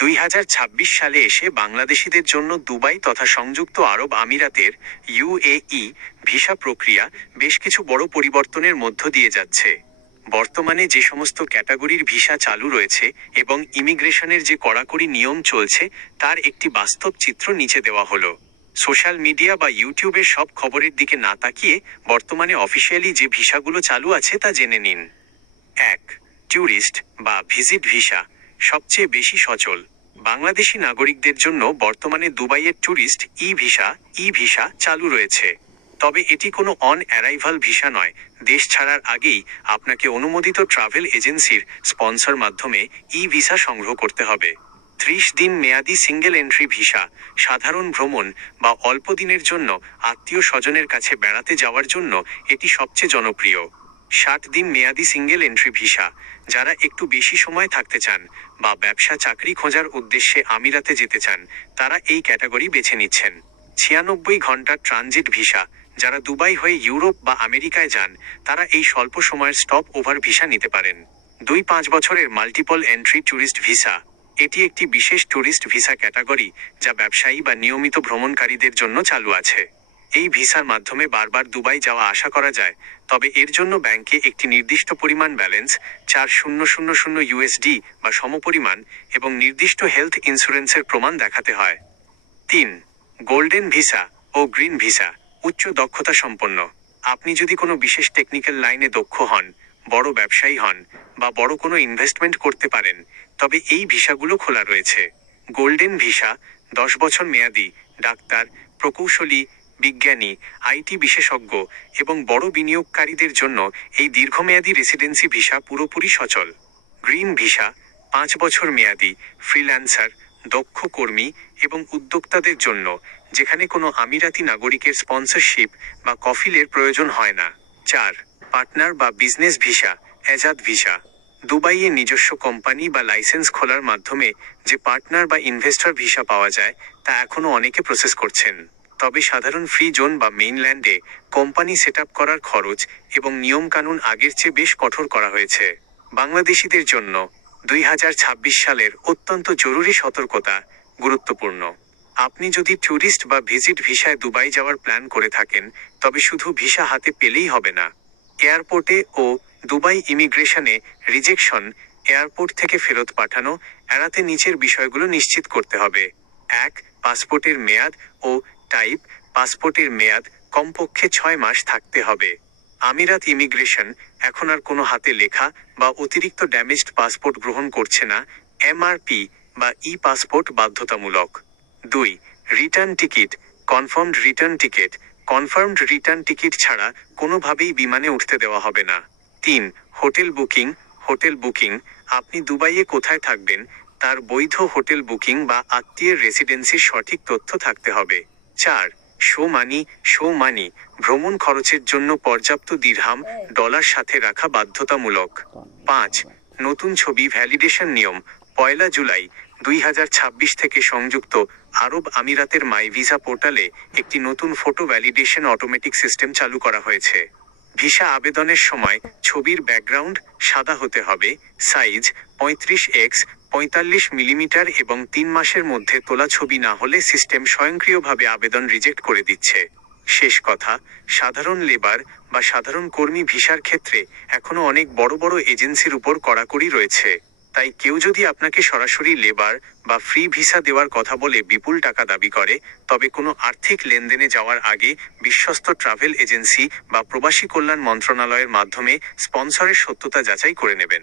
2026 সালে এসে বাংলাদেশিদের জন্য দুবাই তথা সংযুক্ত আরব আমিরাতের ইউএই ভিসা প্রক্রিয়া বেশ কিছু বড় পরিবর্তনের মধ্য দিয়ে যাচ্ছে। বর্তমানে যে সমস্ত ক্যাটাগরির ভিসা চালু রয়েছে এবং ইমিগ্রেশনের যে কড়াকড়ি নিয়ম চলছে তার একটি বাস্তব চিত্র নিচে দেওয়া হলো। সোশ্যাল মিডিয়া বা ইউটিউবের সব খবরের দিকে না তাকিয়ে বর্তমানে অফিসিয়ালি যে ভিসাগুলো চালু আছে তা জেনে নিন। 1. ট্যুরিস্ট বা ভিজিট ভিসা সবচেয়ে বেশি সচল। বাংলাদেশি নাগরিকদের জন্য বর্তমানে দুবাইয়ের ট্যুরিস্ট ই ভিসা চালু রয়েছে। তবে এটি কোনো অন অ্যারাইভাল ভিসা নয়। দেশ ছাড়ার আগেই আপনাকে অনুমোদিত ট্রাভেল এজেন্সির স্পন্সর মাধ্যমে ই ভিসা সংগ্রহ করতে হবে। 30 দিন মেয়াদি সিঙ্গেল এন্ট্রি ভিসা সাধারণ ভ্রমণ বা অল্প দিনের জন্য আত্মীয় স্বজনের কাছে বেড়াতে যাওয়ার জন্য এটি সবচেয়ে জনপ্রিয়। 60 দিন মেয়াদি সিঙ্গেল এন্ট্রি ভিসা যারা একটু বেশি সময় থাকতে চান বা ব্যবসা চাকরি খোঁজার উদ্দেশ্যে আমিরাতে যেতে চান তারা এই ক্যাটাগরি বেছে নিচ্ছেন। 96 ঘন্টার ট্রানজিট ভিসা যারা দুবাই হয়ে ইউরোপ বা আমেরিকায় যান তারা এই স্বল্প সময়ের স্টপ ওভার ভিসা নিতে পারেন। 5 বছরের মাল্টিপল এন্ট্রি ট্যুরিস্ট ভিসা এটি একটি বিশেষ ট্যুরিস্ট ভিসা ক্যাটাগরি যা ব্যবসায়ী বা নিয়মিত ভ্রমণকারীদের জন্য চালু আছে। এই ভিসার মাধ্যমে বারবার দুবাই যাওয়া আশা করা যায়, তবে এর জন্য ব্যাংকে একটি নির্দিষ্ট পরিমাণ ব্যালেন্স 4000 ইউএসডি বা সমপরিমাণ এবং নির্দিষ্ট হেলথ ইন্স্যুরেন্সের প্রমাণ দেখাতে হয়। 3. গোল্ডেন ভিসা ও গ্রিন ভিসা উচ্চ দক্ষতা সম্পন্ন। আপনি যদি কোনো বিশেষ টেকনিক্যাল লাইনে দক্ষ হন, বড় ব্যবসায়ী হন বা বড় কোনো ইনভেস্টমেন্ট করতে পারেন তবে এই ভিসাগুলো খোলা রয়েছে। গোল্ডেন ভিসা 10 বছর মেয়াদি ডাক্তার, প্রকৌশলী, বিজ্ঞানী, আইটি বিশেষজ্ঞ এবং বড় বিনিয়োগকারীদের জন্য এই দীর্ঘমেয়াদী রেসিডেন্সি ভিসা পুরোপুরি সচল। গ্রিন ভিসা 5 বছর মেয়াদি ফ্রিল্যান্সার, দক্ষ কর্মী এবং উদ্যোক্তাদের জন্য যেখানে কোনো আমিরাতি নাগরিকের স্পন্সরশিপ বা কফিলের প্রয়োজন হয় না। 4. পার্টনার বা বিজনেস ভিসা এজাদ ভিসা দুবাইয়ে নিজস্ব কোম্পানি বা লাইসেন্স খোলার মাধ্যমে যে পার্টনার বা ইনভেস্টর ভিসা পাওয়া যায় তা এখনও অনেকে প্রসেস করছেন। তবে সাধারণ ফ্রি জোন বা মেইনল্যান্ডে কোম্পানি সেট আপ করার খরচ এবং নিয়মকানুন আগের চেয়ে বেশ কঠোর করা হয়েছে। বাংলাদেশিদের জন্য 2026 সালের অত্যন্ত জরুরি সতর্কতা গুরুত্বপূর্ণ। আপনি যদি ট্যুরিস্ট বা ভিজিট ভিসায় দুবাই যাওয়ার প্ল্যান করে থাকেন তবে শুধু ভিসা হাতে পেলেই হবে না। এয়ারপোর্টে ও দুবাই ইমিগ্রেশনে রিজেকশন, এয়ারপোর্ট থেকে ফেরত পাঠানো এড়াতে নিচের বিষয়গুলো নিশ্চিত করতে হবে। 1. পাসপোর্টের মেয়াদ ও টাইপ পাসপোর্টের মেয়াদ কমপক্ষে 6 মাস থাকতে হবে। আমিরাত ইমিগ্রেশন এখন আর কোনো হাতে লেখা বা অতিরিক্ত ড্যামেজড পাসপোর্ট গ্রহণ করছে না। এমআরপি বা ই পাসপোর্ট বাধ্যতামূলক। 2. Return ticket confirmed return ticket ছাড়া কোনোভাবেই বিমানে উঠতে দেওয়া হবে না। 3. হোটেল বুকিং আপনি দুবাইয়ে কোথায় থাকবেন তার বৈধ হোটেল বুকিং বা আত্মীয়ের রেসিডেন্সির সঠিক তথ্য থাকতে হবে। 4. শো মানি ভ্রমণ খরচের জন্য পর্যাপ্ত দিরহাম ডলার সাথে রাখা বাধ্যতামূলক। 5. নতুন ছবি ভ্যালিডেশন নিয়ম 1 জুলাই 2026 থেকে সংযুক্ত আরব আমিরাতের মাই ভিসা পোর্টালে একটি নতুন ফটো ভ্যালিডেশন অটোমেটিক সিস্টেম চালু করা হয়েছে। ভিসা আবেদনের সময় ছবির ব্যাকগ্রাউন্ড সাদা হতে হবে, সাইজ 35x45 মিলিমিটার এবং 3 মাসের মধ্যে তোলা ছবি না হলে সিস্টেম স্বয়ংক্রিয়ভাবে আবেদন রিজেক্ট করে দিচ্ছে। শেষ কথা, সাধারণ লেবার বা সাধারণ কর্মী ভিসার ক্ষেত্রে এখনো অনেক বড় বড় এজেন্সির উপর কড়াকড়ি রয়েছে। তাই কেউ যদি আপনাকে সরাসরি লেবার বা ফ্রি ভিসা দেওয়ার কথা বলে বিপুল টাকা দাবি করে তবে কোনো আর্থিক লেনদেনে যাওয়ার আগে বিশ্বস্ত ট্রাভেল এজেন্সি বা প্রবাসী কল্যাণ মন্ত্রণালয়ের মাধ্যমে স্পন্সরের সত্যতা যাচাই করে নেবেন।